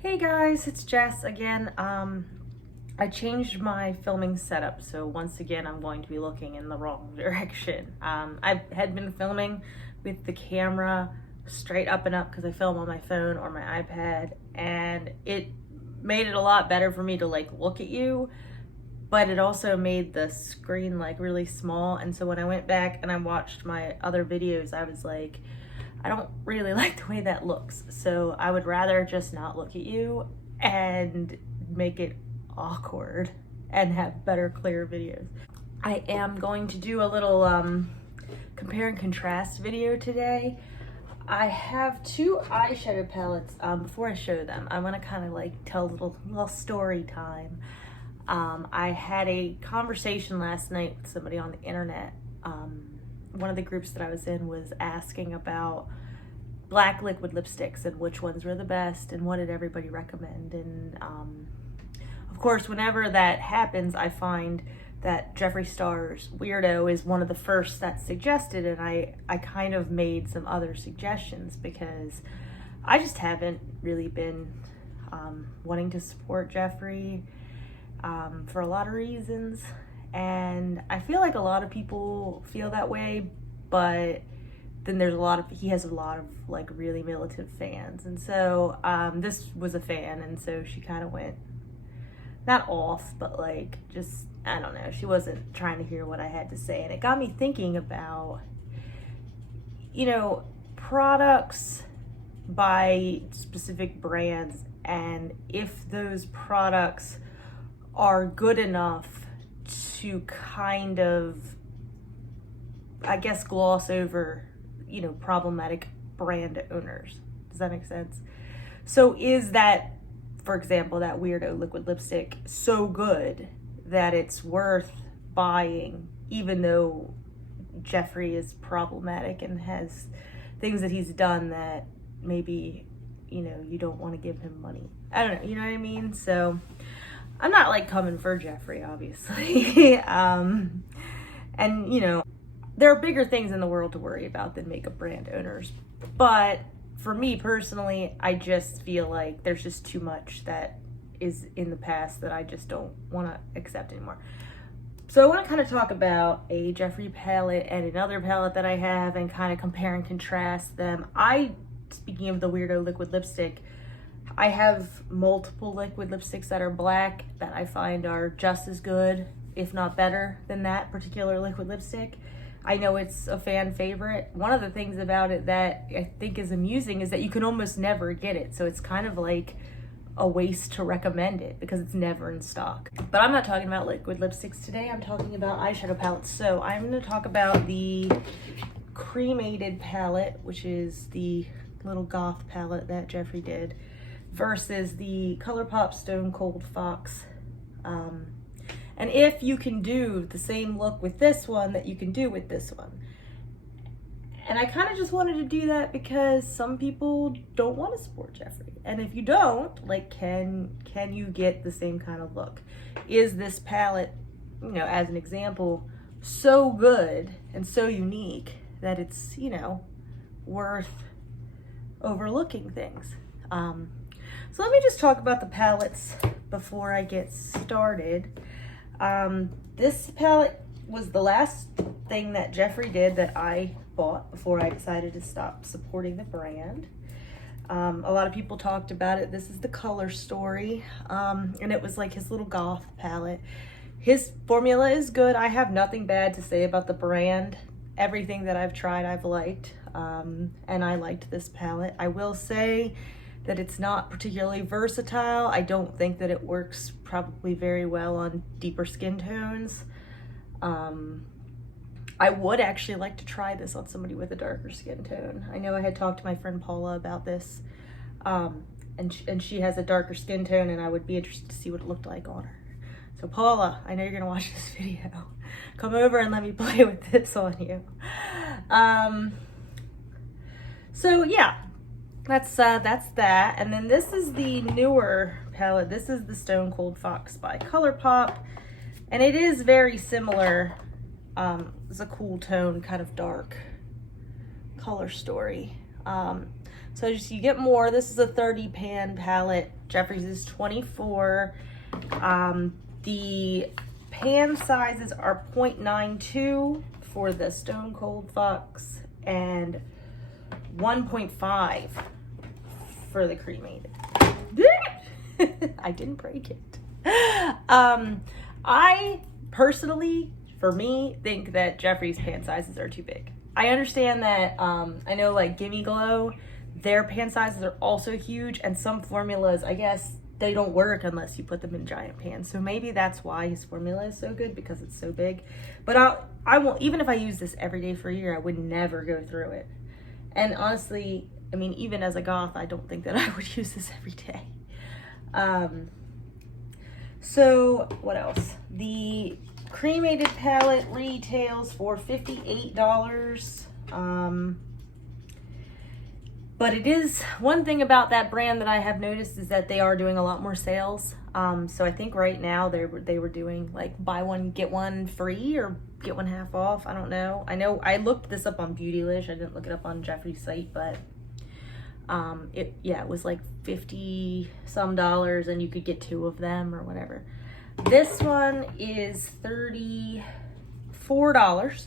Hey guys, it's Jess again. I changed my filming setup, so once again I'm going to be looking in the wrong direction. I had been filming with the camera straight up and up because I film on my phone or my iPad, and it made it a lot better for me to like look at you, but it also made the screen like really small. And so when I went back and I watched my other videos, I was like, I don't really like the way that looks. So I would rather just not look at you and make it awkward and have better, clear videos. I am going to do a little compare and contrast video today. I have two eyeshadow palettes. Before I show them, I want to kind of like tell a little story time. I had a conversation last night with somebody on the internet. One of the groups that I was in was asking about black liquid lipsticks and which ones were the best and what did everybody recommend. And of course, whenever that happens, I find that Jeffree Star's Weirdo is one of the first that's suggested, and I kind of made some other suggestions because I just haven't really been wanting to support Jeffree for a lot of reasons. And I feel like a lot of people feel that way, but then there's he has a lot of like really militant fans. And so this was a fan, and so she kind of went, not off, but like just, I don't know, she wasn't trying to hear what I had to say. And it got me thinking about, you know, products by specific brands, and if those products are good enough to kind of, I guess, gloss over, you know, problematic brand owners. Does that make sense? So is that, for example, that Weirdo liquid lipstick so good that it's worth buying, even though Jeffree is problematic and has things that he's done that maybe, you know, you don't want to give him money? I don't know, you know what I mean? So I'm not like coming for Jeffree, obviously. And you know, there are bigger things in the world to worry about than makeup brand owners. But for me personally, I just feel like there's just too much that is in the past that I just don't want to accept anymore. So I want to kind of talk about a Jeffree palette and another palette that I have and kind of compare and contrast them. Speaking of the Weirdo liquid lipstick, I have multiple liquid lipsticks that are black that I find are just as good, if not better, than that particular liquid lipstick. I know it's a fan favorite. One of the things about it that I think is amusing is that you can almost never get it. So it's kind of like a waste to recommend it because it's never in stock. But I'm not talking about liquid lipsticks today. I'm talking about eyeshadow palettes. So I'm going to talk about the Cremated palette, which is the little goth palette that Jeffree did, versus the Colourpop Stone Cold Fox. And if you can do the same look with this one that you can do with this one. And I kind of just wanted to do that because some people don't want to support Jeffree. And if you don't, like, can you get the same kind of look? Is this palette, you know, as an example, so good and so unique that it's, you know, worth overlooking things? So let me just talk about the palettes before I get started. This palette was the last thing that Jeffree did that I bought before I decided to stop supporting the brand. A lot of people talked about it. This is the Color Story, and it was like his little goth palette. His formula is good. I have nothing bad to say about the brand. Everything that I've tried, I've liked, and I liked this palette. I will say that it's not particularly versatile. I don't think that it works probably very well on deeper skin tones. I would actually like to try this on somebody with a darker skin tone. I know I had talked to my friend Paula about this, and she has a darker skin tone, and I would be interested to see what it looked like on her. So Paula, I know you're gonna watch this video. Come over and let me play with this on you. So yeah. That's that. And then this is the newer palette. This is the Stone Cold Fox by Colourpop. And it is very similar. It's a cool tone, kind of dark Color Story. So just you get more. This is a 30 pan palette. Jeffree's is 24. The pan sizes are 0.92 for the Stone Cold Fox and 1.5 for the Cremated. I didn't break it. I personally, for me, think that Jeffree's pan sizes are too big. I understand that, I know like Gimme Glow, their pan sizes are also huge, and some formulas, I guess, they don't work unless you put them in giant pans. So maybe that's why his formula is so good, because it's so big. But I won't, even if I use this every day for a year, I would never go through it. And honestly, I mean, even as a goth, I don't think that I would use this every day. So what else? The Cremated palette retails for $58. But it is, one thing about that brand that I have noticed is that they are doing a lot more sales. So I think right now they were doing like buy one, get one free or get one half off. I don't know. I know I looked this up on Beautylish. I didn't look it up on Jeffree's site, but it was like $50 some and you could get 2 of them or whatever. This one is $34.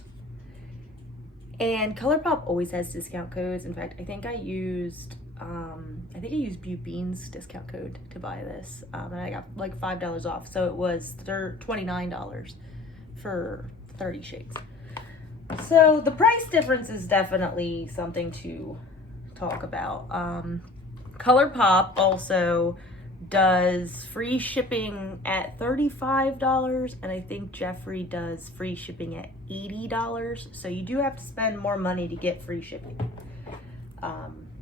And Colourpop always has discount codes. In fact, I think I used Bubean's discount code to buy this, and I got like $5 off. So it was $29 for 30 shades. So the price difference is definitely something to talk about. Colourpop also does free shipping at $35, and I think Jeffree does free shipping at $80. So you do have to spend more money to get free shipping,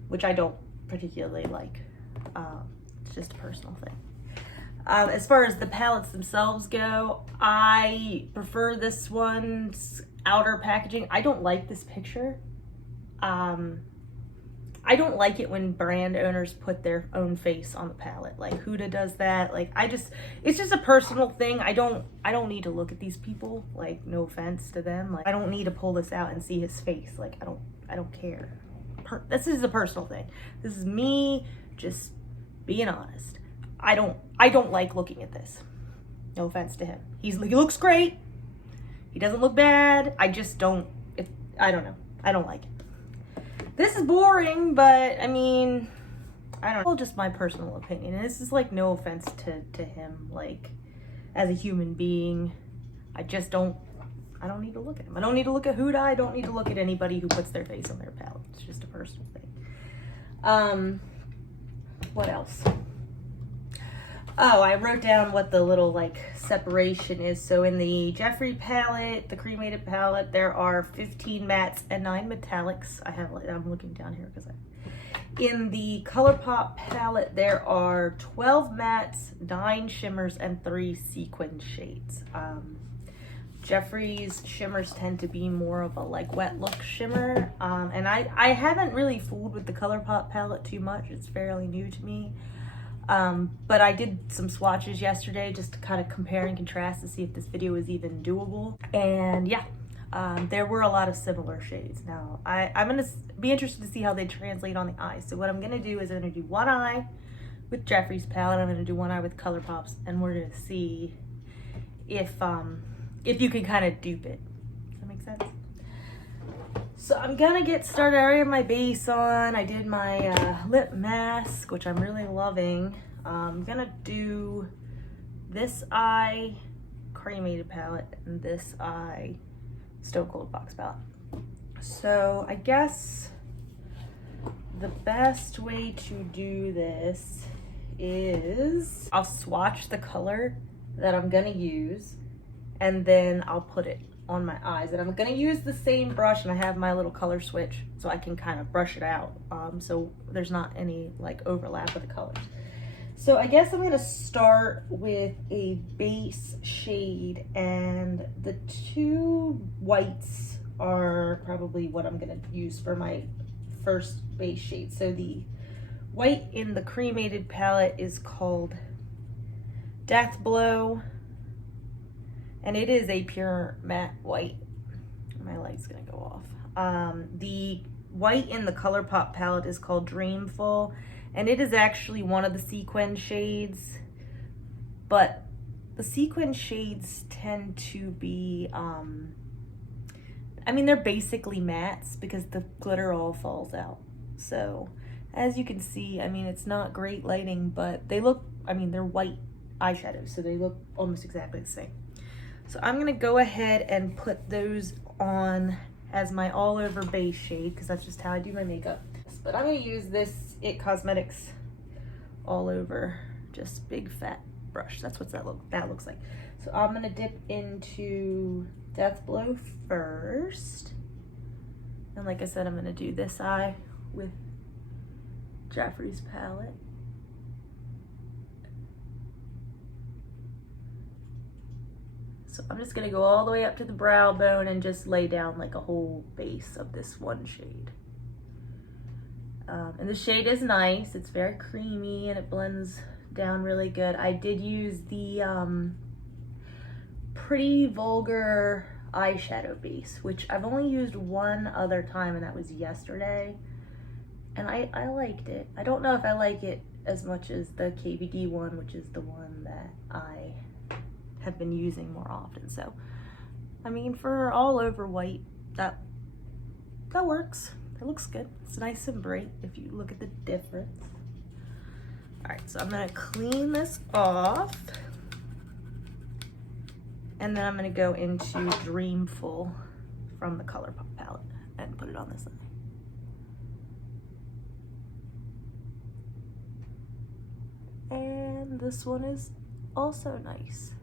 which I don't particularly like. It's just a personal thing. As far as the palettes themselves go, I prefer this one's outer packaging. I don't like this picture. I don't like it when brand owners put their own face on the palette. Like Huda does that. Like it's just a personal thing. I don't need to look at these people. Like, no offense to them. Like, I don't need to pull this out and see his face. Like, I don't care. This is a personal thing. This is me just being honest. I don't like looking at this. No offense to him. He looks great. He doesn't look bad. I just don't. I don't know. I don't like it. This is boring, but I mean, I don't know, just my personal opinion. And this is like no offense to him, like as a human being. I don't need to look at him. I don't need to look at Huda. I don't need to look at anybody who puts their face on their palette. It's just a personal thing. What else? Oh, I wrote down what the little like separation is. So in the Jeffree palette, the Cremated palette, there are 15 mattes and 9 metallics. I'm looking down here because in the Colourpop palette, there are 12 mattes, 9 shimmers, and 3 sequin shades. Jeffree's shimmers tend to be more of a like wet look shimmer. And I haven't really fooled with the Colourpop palette too much. It's fairly new to me. But I did some swatches yesterday just to kind of compare and contrast to see if this video is even doable. And yeah, there were a lot of similar shades. Now, I'm going to be interested to see how they translate on the eyes. So what I'm going to do is I'm going to do one eye with Jeffree's palette. I'm going to do one eye with Colourpop's, and we're going to see if you can kind of dupe it. Does that make sense? So I'm gonna get started. I already have my base on. I did my lip mask, which I'm really loving. I'm gonna do this eye Cremated palette and this eye Stone Cold Fox palette. So I guess the best way to do this is I'll swatch the color that I'm gonna use, and then I'll put it on my eyes. And I'm gonna use the same brush, and I have my little color switch so I can kind of brush it out, so there's not any like overlap of the colors. So I guess I'm gonna start with a base shade, and the 2 whites are probably what I'm gonna use for my first base shade. So the white in the Cremated palette is called Death Blow, and it is a pure matte white. My light's gonna go off. The white in the Colourpop palette is called Dreamful, and it is actually one of the sequin shades, but the sequin shades tend to be, I mean, they're basically mattes because the glitter all falls out. So as you can see, I mean, it's not great lighting, but they look, I mean, they're white eyeshadows, so they look almost exactly the same. So I'm gonna go ahead and put those on as my all over base shade, because that's just how I do my makeup. But I'm gonna use this It Cosmetics all over, just big fat brush. That's what that looks like. So I'm gonna dip into Death Blow first. And like I said, I'm gonna do this eye with Jeffree's palette. So I'm just gonna go all the way up to the brow bone and just lay down like a whole base of this one shade. And the shade is nice. It's very creamy and it blends down really good. I did use the Pretty Vulgar eyeshadow base, which I've only used one other time, and that was yesterday. And I liked it. I don't know if I like it as much as the KVD one, which is the one that I have been using more often. So, I mean, for all over white, that works. It looks good. It's nice and bright if you look at the difference. All right, so I'm gonna clean this off. And then I'm gonna go into Dreamful from the Colourpop palette and put it on this eye. And this one is also nice.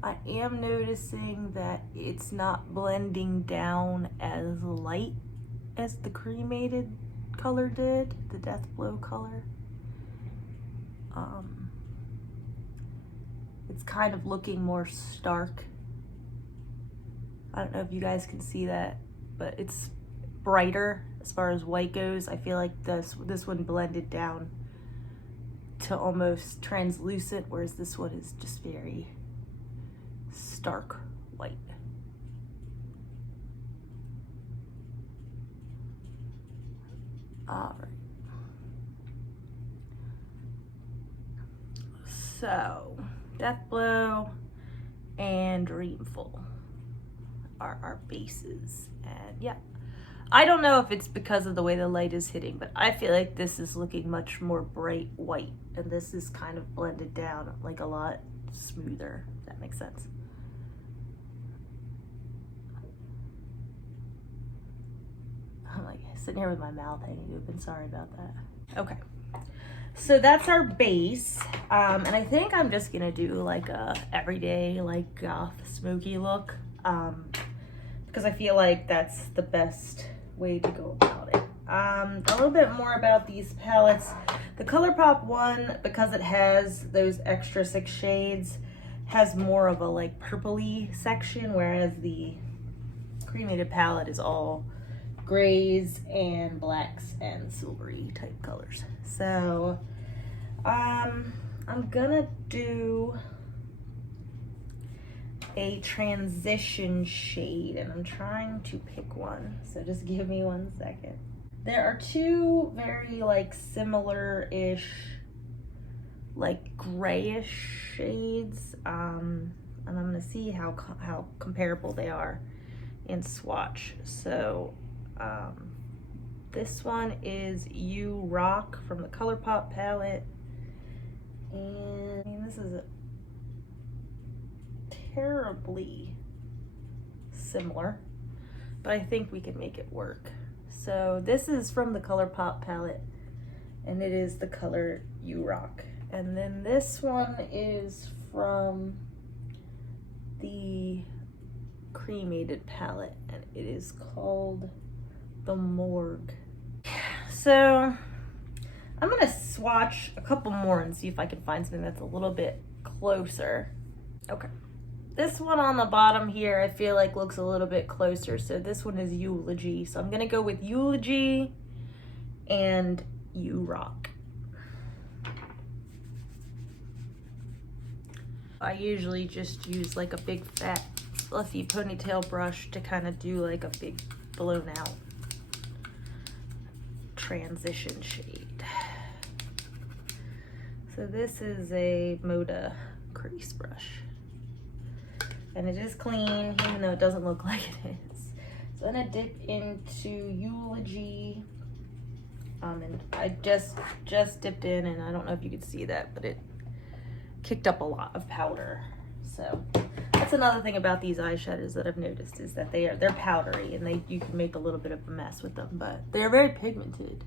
I am noticing that it's not blending down as light as the Cremated color did, the Death Blow color. It's kind of looking more stark. I don't know if you guys can see that, but it's brighter as far as white goes. I feel like this one blended down to almost translucent, whereas this one is just very stark white. All right. So, Death Blow and Dreamful are our bases. And yeah, I don't know if it's because of the way the light is hitting, but I feel like this is looking much more bright white, and this is kind of blended down like a lot smoother, if that makes sense. I'm like sitting here with my mouth hanging open, sorry about that. Okay, so that's our base, and I think I'm just gonna do like a everyday like goth smoky look, because I feel like that's the best way to go about it. A little bit more about these palettes. The Colourpop one, because it has those extra 6 shades, has more of a like purpley section, whereas the Cremated palette is all grays and blacks and silvery type colors. So I'm gonna do a transition shade, and I'm trying to pick one, so just give me 1 second. There are 2 very like similar-ish, like grayish shades, and I'm gonna see how comparable they are in swatch. So this one is You Rock from the Colourpop palette, and I mean, this is terribly similar, but I think we can make it work. So this is from the Colourpop palette, and it is the color You Rock. And then this one is from the Cremated palette, and it is called The Morgue. So I'm gonna swatch a couple more and see if I can find something that's a little bit closer. Okay. This one on the bottom here, I feel like looks a little bit closer. So this one is Eulogy. So I'm gonna go with Eulogy and You Rock. I usually just use like a big fat fluffy ponytail brush to kind of do like a big blown out transition shade. So this is a Moda crease brush. And it is clean, even though it doesn't look like it is. So I'm gonna dip into Eulogy. And I just dipped in, and I don't know if you could see that, but it kicked up a lot of powder. So that's another thing about these eyeshadows that I've noticed, is that they're powdery, and you can make a little bit of a mess with them, but they're very pigmented.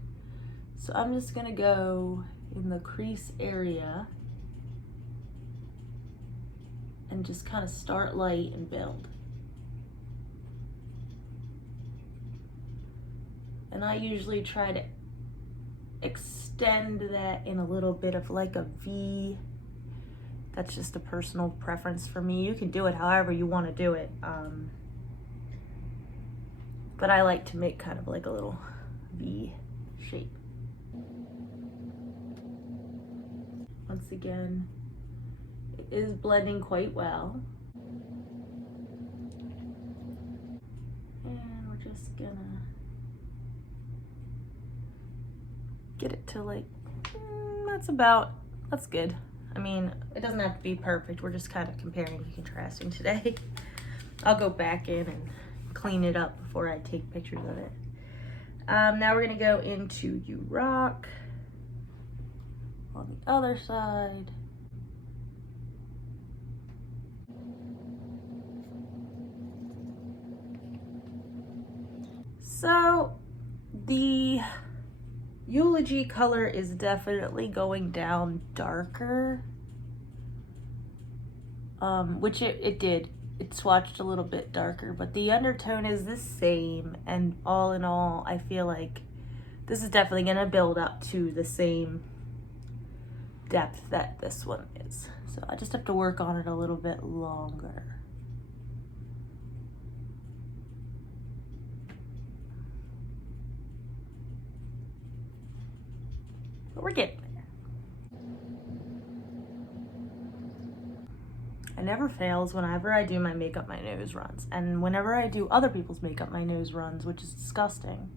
So I'm just gonna go in the crease area and just kind of start light and build. And I usually try to extend that in a little bit of like a V. That's just a personal preference for me. You can do it however you want to do it. But I like to make kind of like a little V shape. Once again, it is blending quite well. And we're just gonna get it to like, that's good. I mean, it doesn't have to be perfect. We're just kind of comparing and contrasting today. I'll go back in and clean it up before I take pictures of it. Now we're gonna go into You Rock on the other side. So the Eulogy color is definitely going down darker, which it did. It swatched a little bit darker, but the undertone is the same, and all in all, I feel like this is definitely gonna build up to the same depth that this one is. So I just have to work on it a little bit longer. But we're getting there. It never fails whenever I do my makeup my nose runs, and whenever I do other people's makeup my nose runs, which is disgusting.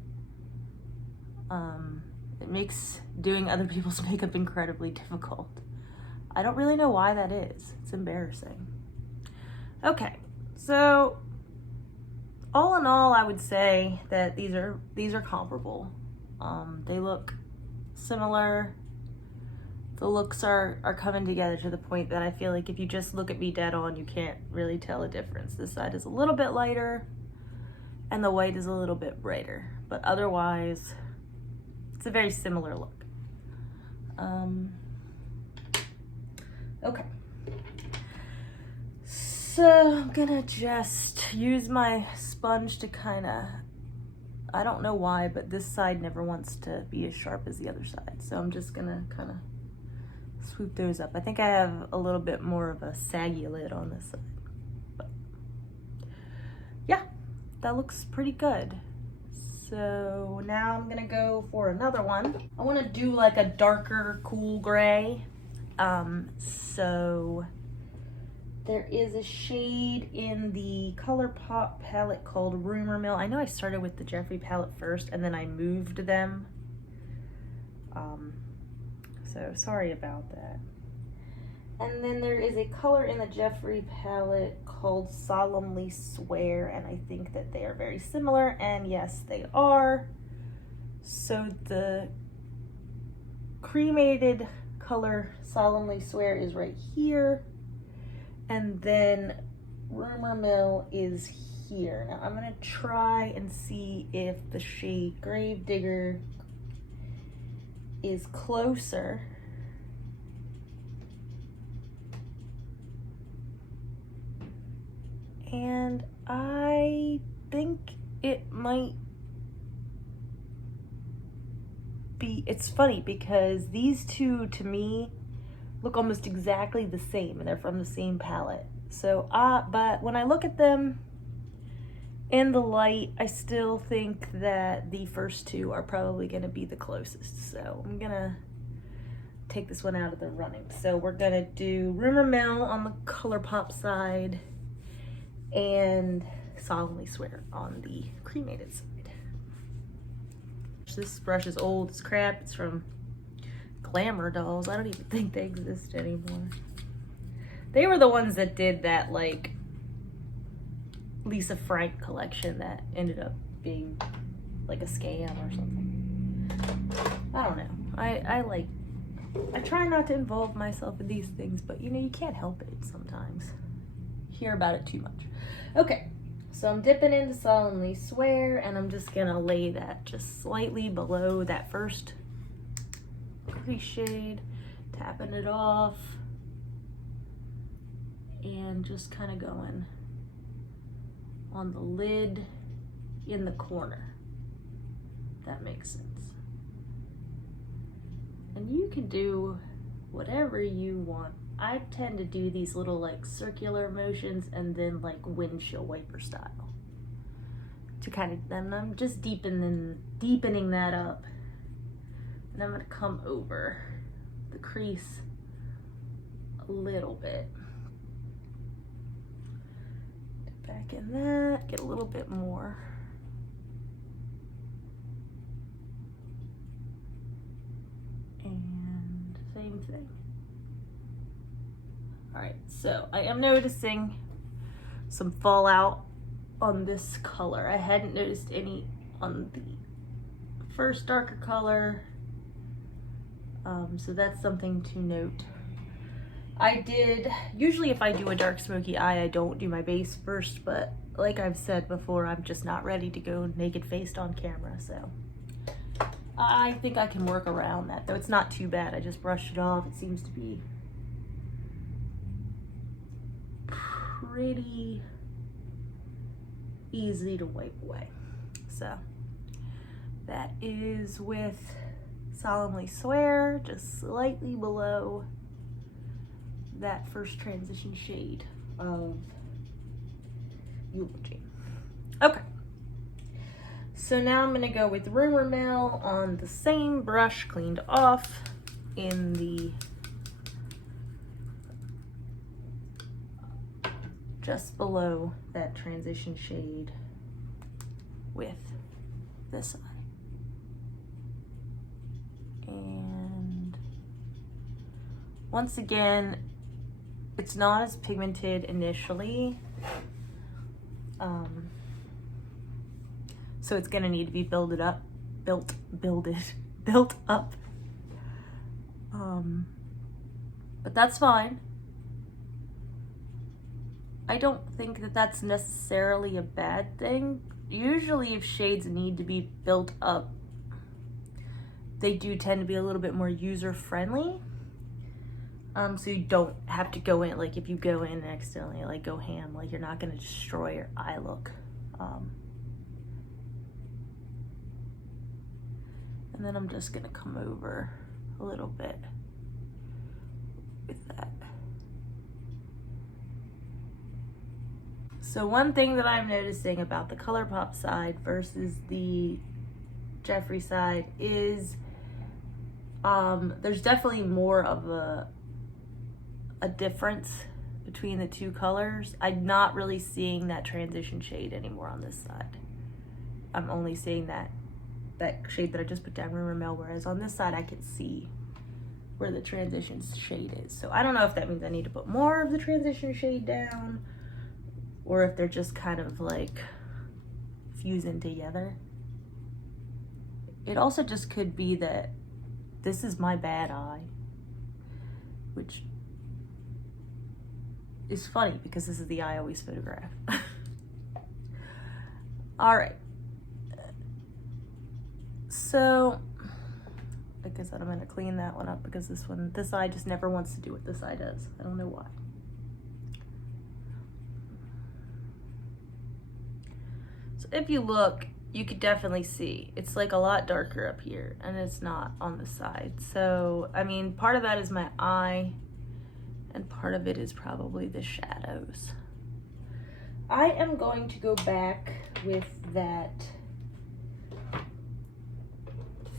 It makes doing other people's makeup incredibly difficult. I don't really know why that is. It's embarrassing. Okay, so all in all, I would say that these are comparable. They look similar. The looks are coming together to the point that I feel like if you just look at me dead on, you can't really tell a difference. This side is a little bit lighter and the white is a little bit brighter, but otherwise it's a very similar look. Okay, so I'm gonna just use my sponge to kind of, I don't know why, but this side never wants to be as sharp as the other side. So I'm just gonna kind of swoop those up. I think I have a little bit more of a saggy lid on this side. But yeah, that looks pretty good. So now I'm gonna go for another one. I wanna do like a darker, cool gray. So there is a shade in the Colourpop palette called Rumor Mill. I know I started with the Jeffree palette first and then I moved them. So sorry about that. And then there is a color in the Jeffree palette called Solemnly Swear, and I think that they are very similar, and yes, they are. So the cremated color Solemnly Swear is right here. And then Rumor Mill is here. Now I'm gonna try and see if the shade Gravedigger is closer. And I think it might be, it's funny because these two to me look almost exactly the same, and they're from the same palette. So, but when I look at them in the light, I still think that the first two are probably gonna be the closest. So I'm gonna take this one out of the running. So we're gonna do Rumor Mill on the Colourpop side and Solemnly Swear on the Cremated side. This brush is old, it's crap, it's from Glamour Dolls. I don't even think they exist anymore. They were the ones that did that like Lisa Frank collection that ended up being like a scam or something. I don't know. I try not to involve myself in these things, but you know, you can't help it sometimes. Hear about it too much. Okay, so I'm dipping into Solemnly Swear, and I'm just gonna lay that just slightly below that first crease shade, tapping it off, and just kind of going on the lid in the corner. That makes sense. And you can do whatever you want. I tend to do these little like circular motions and then like windshield wiper style to kind of, then I'm just deepening that up. And I'm gonna come over the crease a little bit. Back in that, get a little bit more. And same thing. All right, so I am noticing some fallout on this color. I hadn't noticed any on the first darker color. So that's something to note. Usually if I do a dark smoky eye, I don't do my base first, but like I've said before, I'm just not ready to go naked faced on camera, so I think I can work around that, though it's not too bad. I just brushed it off. It seems to be pretty easy to wipe away. So that is with Solemnly Swear, just slightly below that first transition shade of Eulogy. Okay. So now I'm gonna go with Rumor Mill on the same brush, cleaned off, in the just below that transition shade with this eye. And once again, it's not as pigmented initially. So it's gonna need to be built up. But that's fine. I don't think that that's necessarily a bad thing. Usually if shades need to be built up, they do tend to be a little bit more user-friendly. So you don't have to go in, like if you go in and accidentally like go ham, like you're not gonna destroy your eye look. And then I'm just gonna come over a little bit with that. So one thing that I'm noticing about the Colourpop side versus the Jeffree side is there's definitely more of a difference between the two colors. I'm not really seeing that transition shade anymore on this side. I'm only seeing that shade that I just put down, Rumor Mill, whereas on this side I can see where the transition shade is. So I don't know if that means I need to put more of the transition shade down or if they're just kind of like fusing together. It also just could be that this is my bad eye, which is funny because this is the eye I always photograph. All right. So, like I said, I'm gonna clean that one up because this eye just never wants to do what this eye does. I don't know why. So if you look, you could definitely see it's like a lot darker up here and it's not on the side. So, I mean, part of that is my eye and part of it is probably the shadows. I am going to go back with that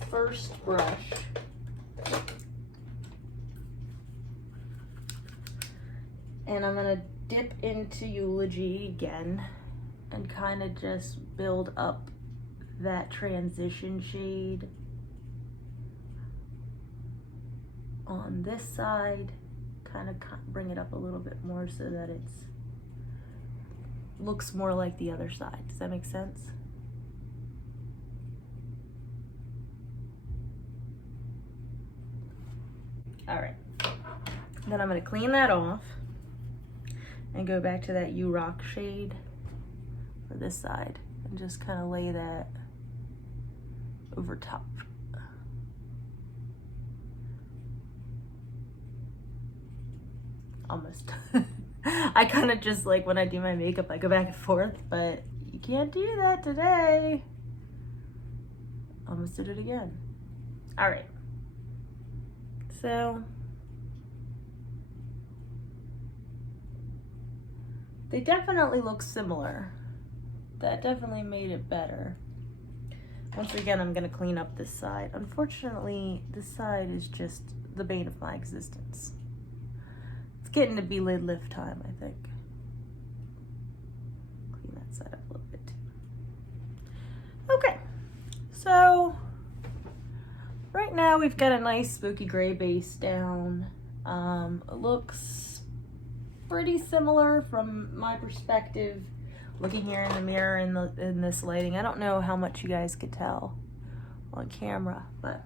first brush and I'm gonna dip into Eulogy again and kind of just build up that transition shade on this side, kind of bring it up a little bit more so that it's looks more like the other side. Does that make sense? All right, then I'm going to clean that off and go back to that U Rock shade for this side and just kind of lay that over top. Almost. I kind of just like when I do my makeup, I go back and forth, but you can't do that today. Almost did it again. All right. So they definitely look similar. That definitely made it better. Once again, I'm gonna clean up this side. Unfortunately, this side is just the bane of my existence. It's getting to be lid lift time, I think. Clean that side up a little bit too. Okay, so right now we've got a nice smoky gray base down. It looks pretty similar from my perspective. Looking here in the mirror in this lighting, I don't know how much you guys could tell on camera, but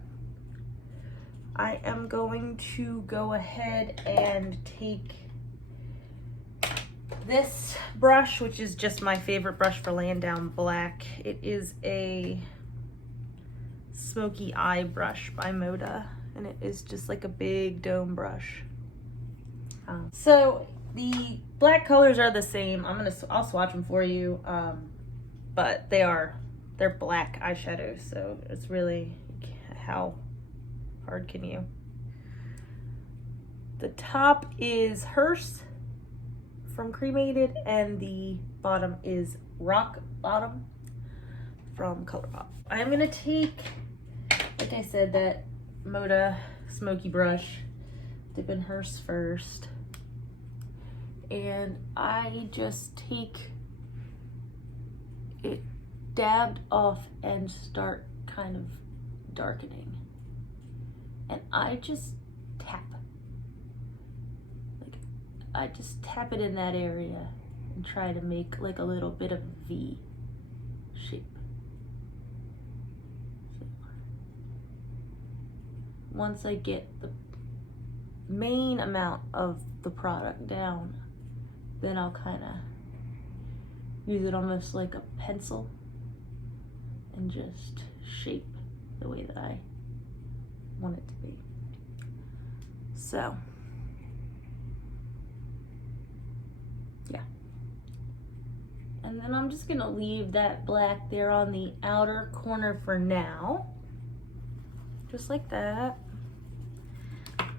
I am going to go ahead and take this brush, which is just my favorite brush for laying down black. It is a smoky eye brush by Moda, and it is just like a big dome brush. So the black colors are the same. I'll swatch them for you, but they're black eyeshadows, so it's really, how hard can you? The top is Hearse from Cremated, and the bottom is Rock Bottom from Colourpop. I'm gonna take, like I said, that Moda smoky brush, dip in Hearse first, and I just take it dabbed off and start kind of darkening. And I just tap. Like, I just tap it in that area and try to make like a little bit of a V shape. So, once I get the main amount of the product down, then I'll kind of use it almost like a pencil and just shape the way that I want it to be. So, yeah. And then I'm just gonna leave that black there on the outer corner for now. Just like that.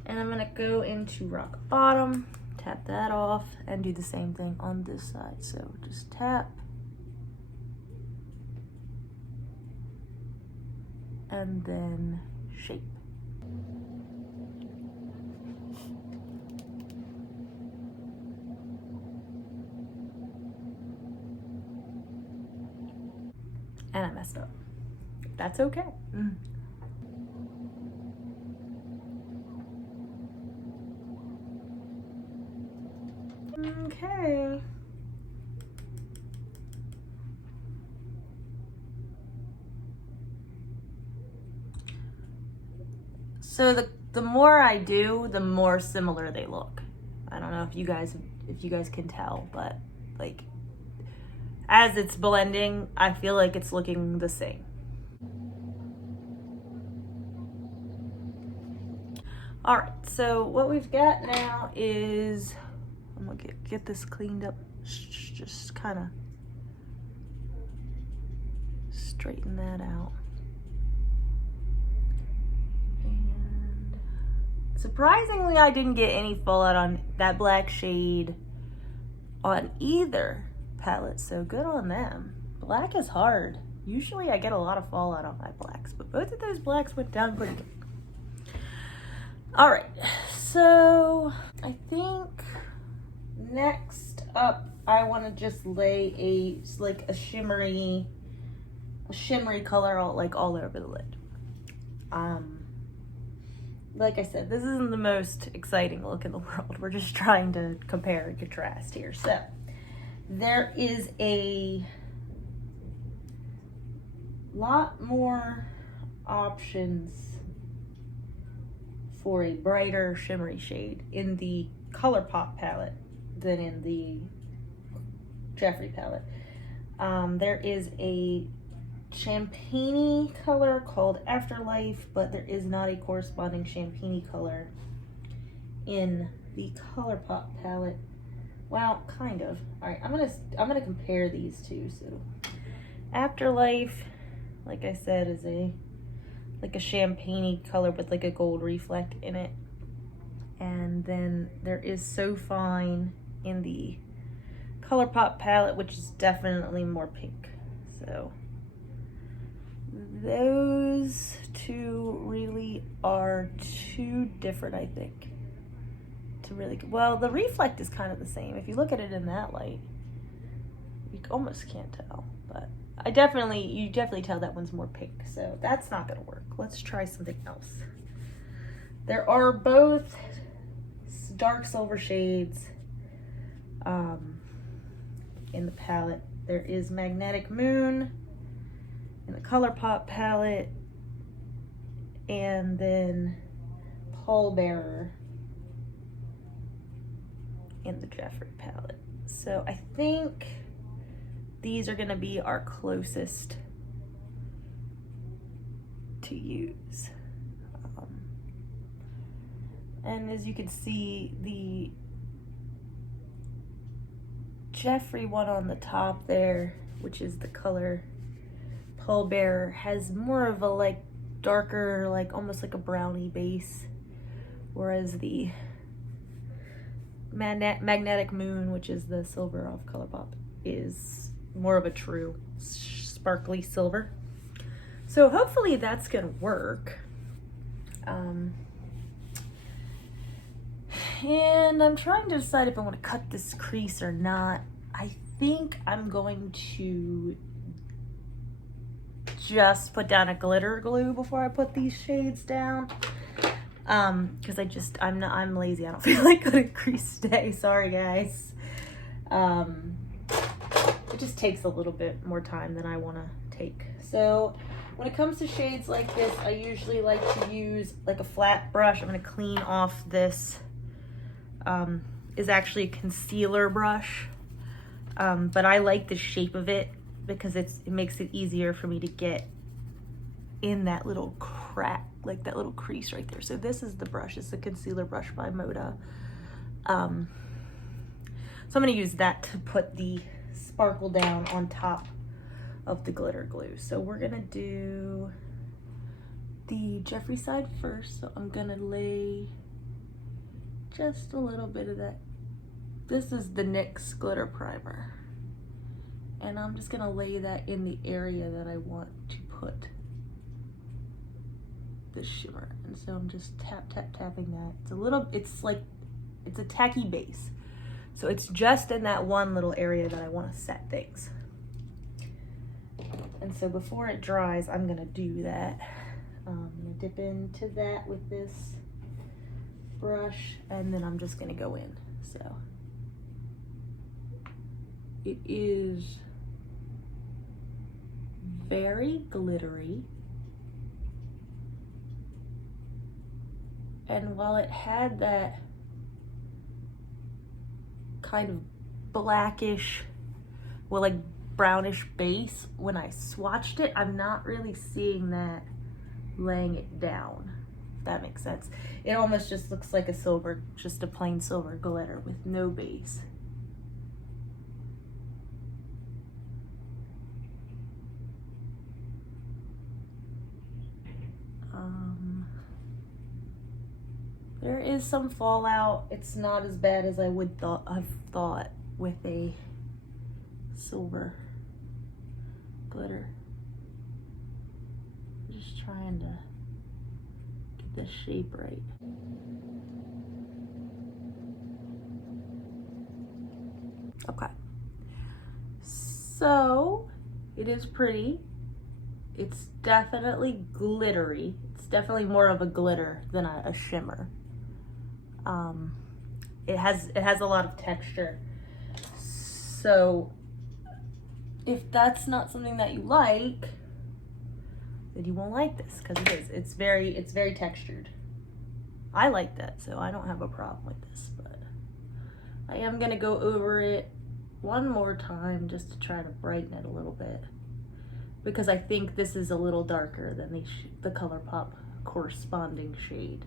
And I'm gonna go into Rock Bottom, tap that off, and do the same thing on this side. So just tap. And then shape. And I messed up. That's okay. Okay. So the more I do, the more similar they look. I don't know if you guys can tell, but like as it's blending, I feel like it's looking the same. All right, so what we've got now is, I'm gonna get this cleaned up, just kind of straighten that out. And surprisingly, I didn't get any fallout on that black shade on either palette, so good on them. Black is hard. Usually I get a lot of fallout on my blacks, but both of those blacks went down pretty good. All right, so I think next up, I want to just lay a shimmery color all over the lid. Like I said, this isn't the most exciting look in the world. We're just trying to compare and contrast here. So there is a lot more options for a brighter shimmery shade in the Colourpop palette than in the Jeffree palette. There is a champagne color called Afterlife, but there is not a corresponding champagne color in the Colourpop palette. Well, kind of. All right, I'm gonna compare these two. So Afterlife, like I said, is a champagne color with like a gold reflect in it. And then there is So Fine in the Colourpop palette, which is definitely more pink. So those two really are too different, I think, to really, well, the reflect is kind of the same. If you look at it in that light, you almost can't tell, but you definitely tell that one's more pink, so that's not gonna work. Let's try something else. There are both dark silver shades in the palette. There is Magnetic Moon in the Colourpop palette, and then Pallbearer in the Jeffree palette. So I think these are gonna be our closest to use. And as you can see, the Jeffree one on the top there, which is the color Pallbearer, has more of a darker, almost like a brownie base, whereas the Magnetic Moon, which is the silver off Colourpop, is more of a true sparkly silver. So hopefully that's gonna work. And I'm trying to decide if I want to cut this crease or not. I think I'm going to just put down a glitter glue before I put these shades down. Because I'm lazy. I don't feel like cutting crease today. Sorry, guys. It just takes a little bit more time than I want to take. So when it comes to shades like this, I usually like to use a flat brush. I'm going to clean off this. Is actually a concealer brush, but I like the shape of it because it makes it easier for me to get in that little crack, that little crease right there. So this is the brush. It's the concealer brush by Moda. So I'm going to use that to put the sparkle down on top of the glitter glue. So we're going to do the Jeffree side first. So I'm going to lay just a little bit of that. This is the Nyx Glitter Primer. And I'm just gonna lay that in the area that I want to put the shimmer. And so I'm just tapping that. It's a tacky base. So it's just in that one little area that I want to set things. And so before it dries, I'm gonna do that. I'm gonna dip into that with this brush, and then I'm just gonna go in. So it is very glittery, and while it had that kind of blackish, brownish base, when I swatched it, I'm not really seeing that laying it down, if that makes sense. It almost just looks like just a plain silver glitter with no base. There is some fallout. It's not as bad as I would have thought with a silver glitter. Just trying to get this shape right. Okay. So, it is pretty. It's definitely glittery. It's definitely more of a glitter than a shimmer. It has a lot of texture. So, if that's not something that you like, then you won't like this, because it is. It's very textured. I like that, so I don't have a problem with this, but I am gonna go over it one more time just to try to brighten it a little bit, because I think this is a little darker than the Colourpop corresponding shade.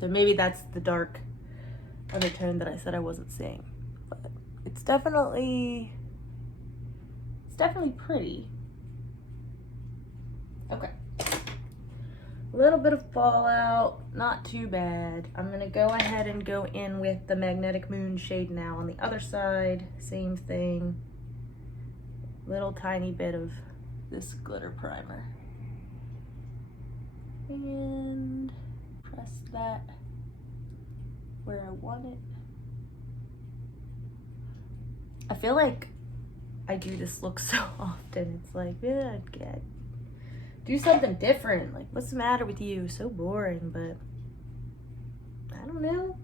So maybe that's the dark undertone that I said I wasn't seeing, but it's definitely pretty. Okay. A little bit of fallout, not too bad. I'm gonna go ahead and go in with the Magnetic Moon shade now on the other side. Same thing. Little tiny bit of this glitter primer. And press that where I want it. I feel like I do this look so often. It's like, yeah, I'd do something different. Like, what's the matter with you? So boring, but I don't know.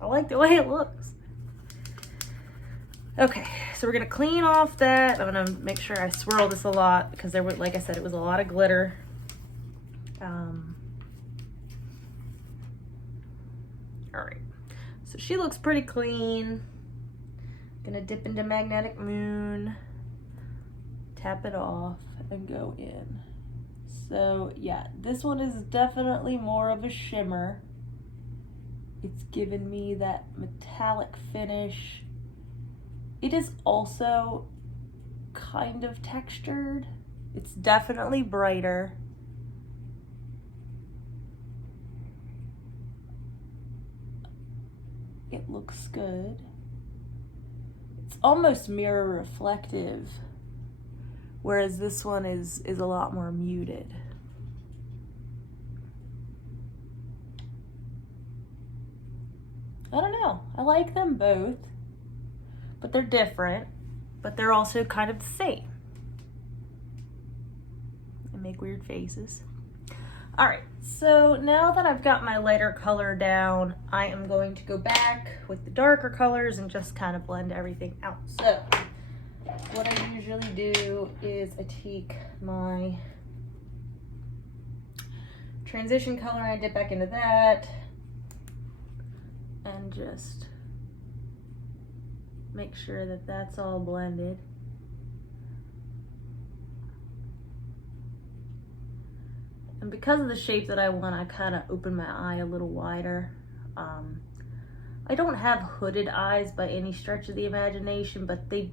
I like the way it looks. Okay, so we're gonna clean off that. I'm gonna make sure I swirl this a lot because there was, like I said, it was a lot of glitter. All right, so she looks pretty clean. Gonna dip into Magnetic Moon, tap it off, and go in. So yeah, this one is definitely more of a shimmer. It's given me that metallic finish. It is also kind of textured. It's definitely brighter. It looks good. It's almost mirror reflective, whereas this one is a lot more muted. I don't know. I like them both, but they're different, but they're also kind of the same. They make weird faces. All right, so now that I've got my lighter color down, I am going to go back with the darker colors and just kind of blend everything out. So what I usually do is I take my transition color and I dip back into that and just make sure that that's all blended. And because of the shape that I want, I kind of open my eye a little wider. I don't have hooded eyes by any stretch of the imagination, but they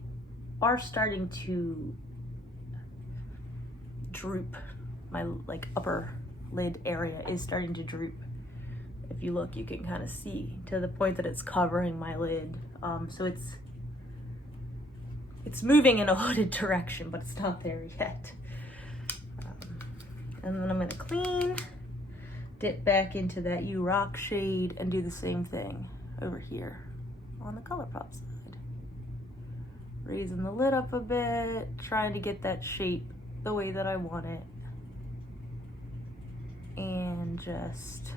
are starting to droop. My upper lid area is starting to droop. If you look, you can kind of see to the point that it's covering my lid. So it's moving in a hooded direction, but it's not there yet. And then I'm gonna clean, dip back into that You Rock shade, and do the same thing over here on the Colourpop side. Raising the lid up a bit, trying to get that shape the way that I want it. And just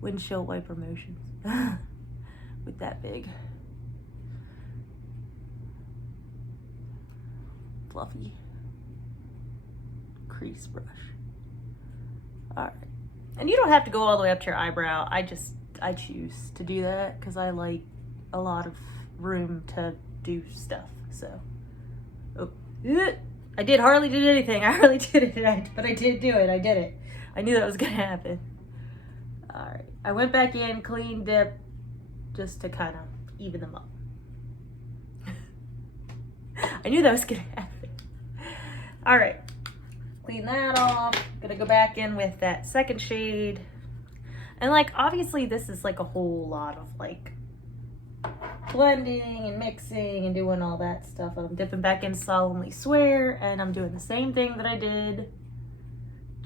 windshield wiper motions with that big fluffy crease brush. All right, and you don't have to go all the way up to your eyebrow. I choose to do that because I like a lot of room to do stuff. So, I hardly did anything. I hardly did it, but I did do it. I did it. I knew that was gonna happen. All right, I went back in, clean dip, just to kind of even them up. I knew that was gonna happen. All right. Clean that off. Gonna go back in with that second shade. And obviously this is a whole lot of blending and mixing and doing all that stuff. I'm dipping back in Solemnly Swear, and I'm doing the same thing that I did,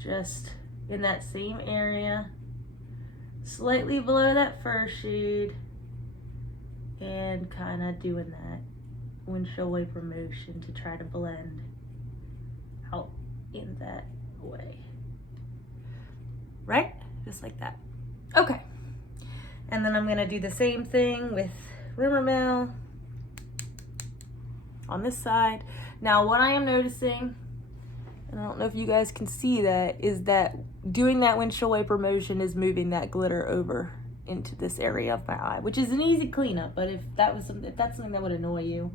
just in that same area, slightly below that first shade, and kind of doing that windshield wiper motion to try to blend out in that way. Right? Just like that. Okay. And then I'm gonna do the same thing with rumor mill on this side. Now what I am noticing, and I don't know if you guys can see that, is that doing that windshield wiper motion is moving that glitter over into this area of my eye, which is an easy cleanup, but if that's something that would annoy you,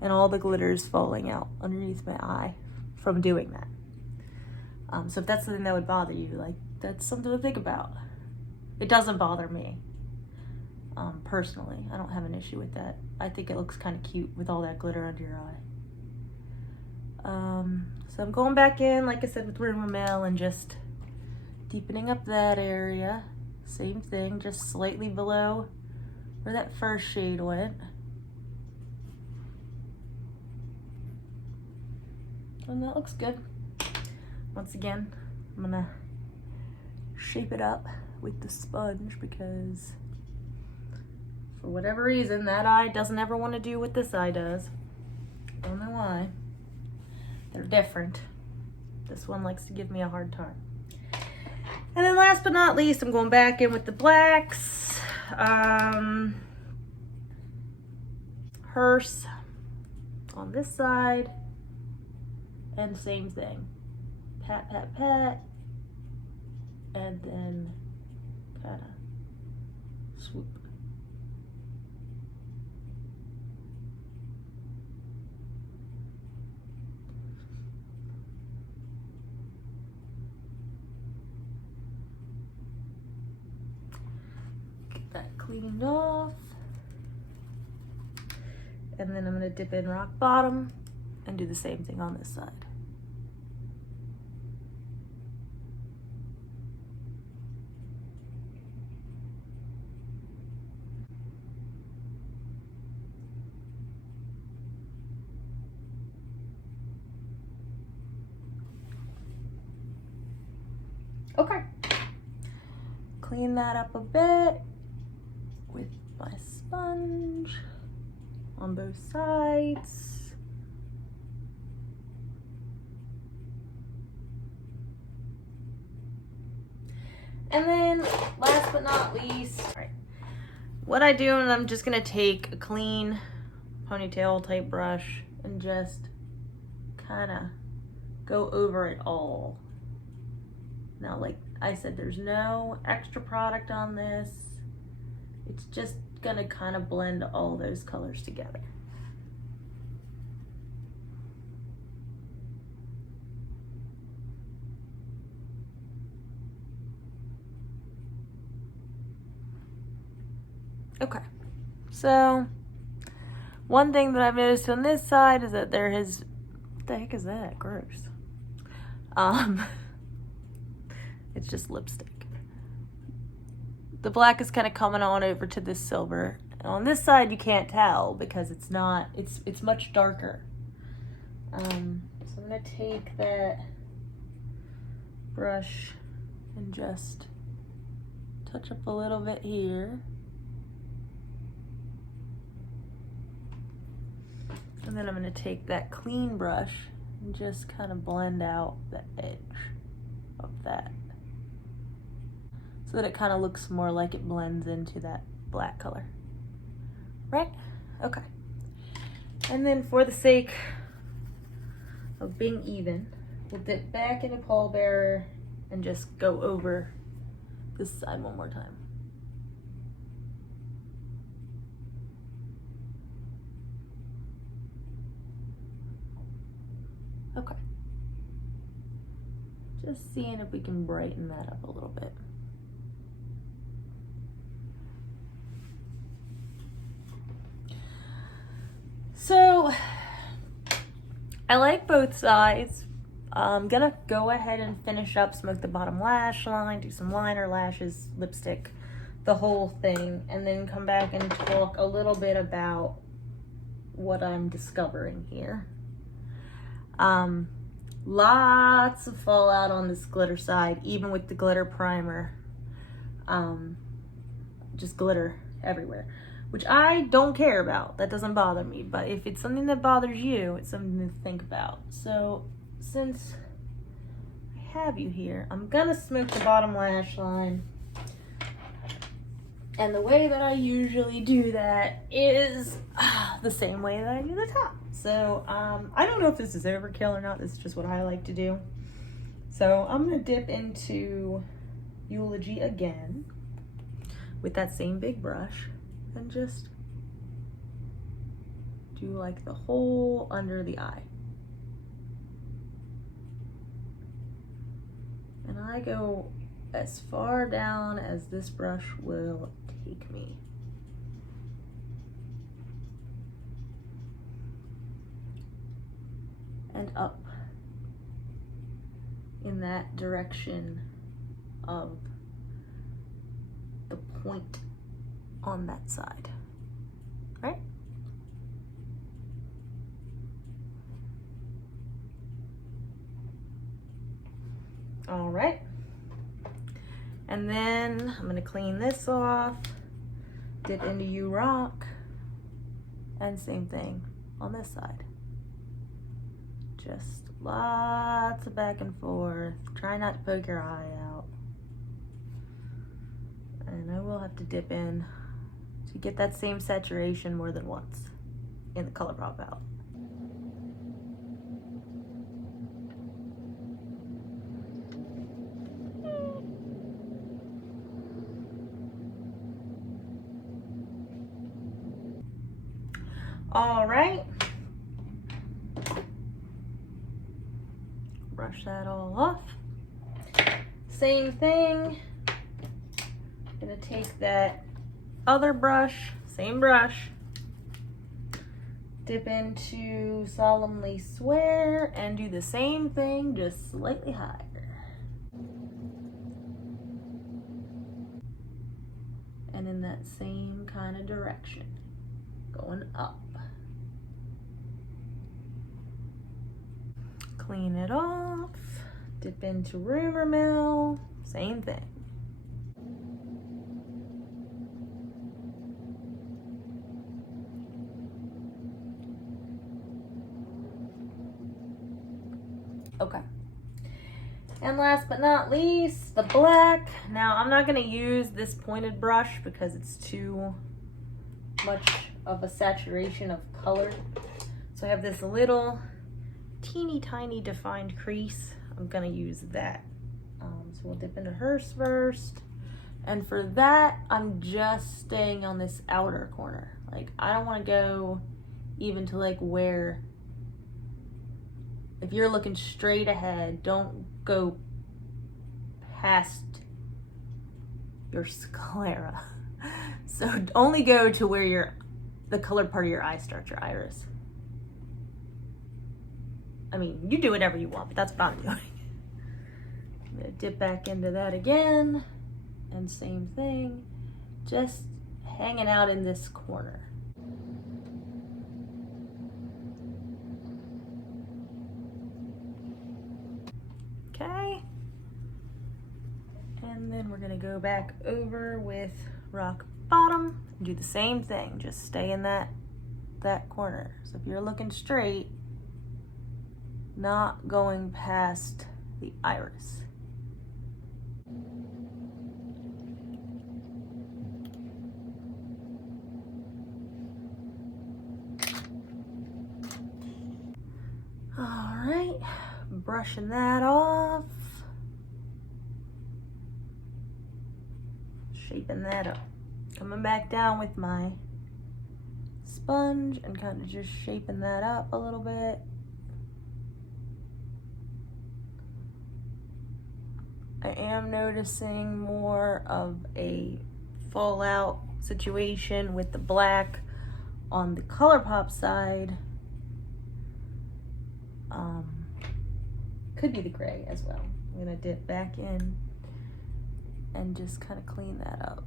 and all the glitter is falling out underneath my eye from doing that. So if that's something that would bother you, like, that's something to think about. It doesn't bother me. Personally, I don't have an issue with that. I think it looks kind of cute with all that glitter under your eye. So I'm going back in, like I said, with rumor mill and just deepening up that area. Same thing, just slightly below where that first shade went. And that looks good. Once again, I'm gonna shape it up with the sponge because for whatever reason, that eye doesn't ever want to do what this eye does. Don't know why. They're different. This one likes to give me a hard time. And then last but not least, I'm going back in with the blacks. Hearse on this side. And same thing. Pat, pat, pat. And then kind of swoop. Get that cleaned off. And then I'm going to dip in rock bottom and do the same thing on this side. Okay, clean that up a bit with my sponge on both sides. And then last but not least, all right, what I do is I'm just gonna take a clean ponytail type brush and just kind of go over it all. Now, like I said, there's no extra product on this. It's just gonna kind of blend all those colors together. Okay, so one thing that I've noticed on this side is that there is, what the heck is that? Gross. It's just lipstick. The black is kind of coming on over to this silver. And on this side, you can't tell because it's not, it's much darker. So I'm gonna take that brush and just touch up a little bit here. And then I'm gonna take that clean brush and just kind of blend out the edge of that, so that it kind of looks more like it blends into that black color. Right? Okay. And then for the sake of being even, we'll dip back into pallbearer and just go over this side one more time. Okay. Just seeing if we can brighten that up a little bit. So I like both sides. I'm gonna go ahead and finish up, smoke the bottom lash line, do some liner, lashes, lipstick, the whole thing, and then come back and talk a little bit about what I'm discovering here. Lots of fallout on this glitter side, even with the glitter primer. Just glitter everywhere. which I don't care about. That doesn't bother me. But if it's something that bothers you, it's something to think about. So since I have you here, I'm gonna smoke the bottom lash line. And the way that I usually do that is the same way that I do the top. So I don't know if this is overkill or not. This is just what I like to do. So I'm gonna dip into Eulogy again with that same big brush and just do like the whole under the eye. And I go as far down as this brush will take me. And up in that direction of the point on that side, right? All right. And then I'm gonna clean this off, dip into You Rock, and same thing on this side. Just lots of back and forth. Try not to poke your eye out. And I will have to dip in to get that same saturation more than once in the Colourpop palette. All right. Brush that all off. Same thing. Gonna take that other brush, same brush, dip into Solemnly Swear and do the same thing, just slightly higher. And in that same kind of direction, going up. Clean it off, dip into Rumor Mill, same thing. Okay. And last but not least, the black. Now I'm not gonna use this pointed brush because it's too much of a saturation of color. So I have this little teeny tiny defined crease. I'm gonna use that. So we'll dip into hers first. And for that, I'm just staying on this outer corner. Like I don't wanna go even to like where, if you're looking straight ahead, don't go past your sclera. So only go to where the colored part of your eye starts, your iris. I mean, you do whatever you want, but that's what I'm doing. I'm gonna dip back into that again, and same thing, just hanging out in this corner. Okay. And then we're gonna go back over with Rock Bottom and do the same thing, just stay in that corner. So if you're looking straight, not going past the iris. All right, brushing that off, shaping that up, coming back down with my sponge and kind of just shaping that up a little bit. I am noticing more of a fallout situation with the black on the Colourpop side. Could be the gray as well. I'm gonna dip back in and just kind of clean that up.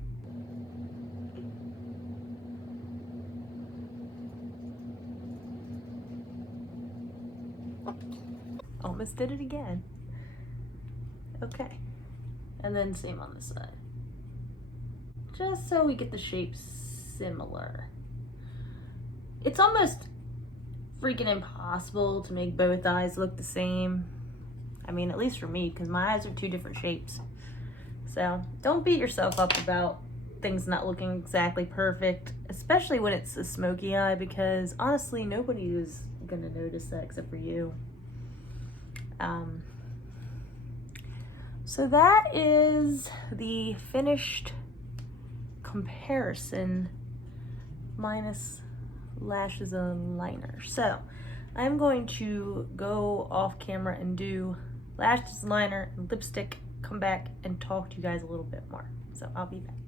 Almost did it again. Okay, and then same on this side. Just so we get the shapes similar. It's almost freaking impossible to make both eyes look the same. I mean, at least for me, because my eyes are two different shapes. So don't beat yourself up about things not looking exactly perfect, especially when it's a smoky eye, because honestly, nobody is gonna notice that except for you. So that is the finished comparison minus Lash's liner. So I'm going to go off camera and do Lash's liner and lipstick, come back and talk to you guys a little bit more. So I'll be back.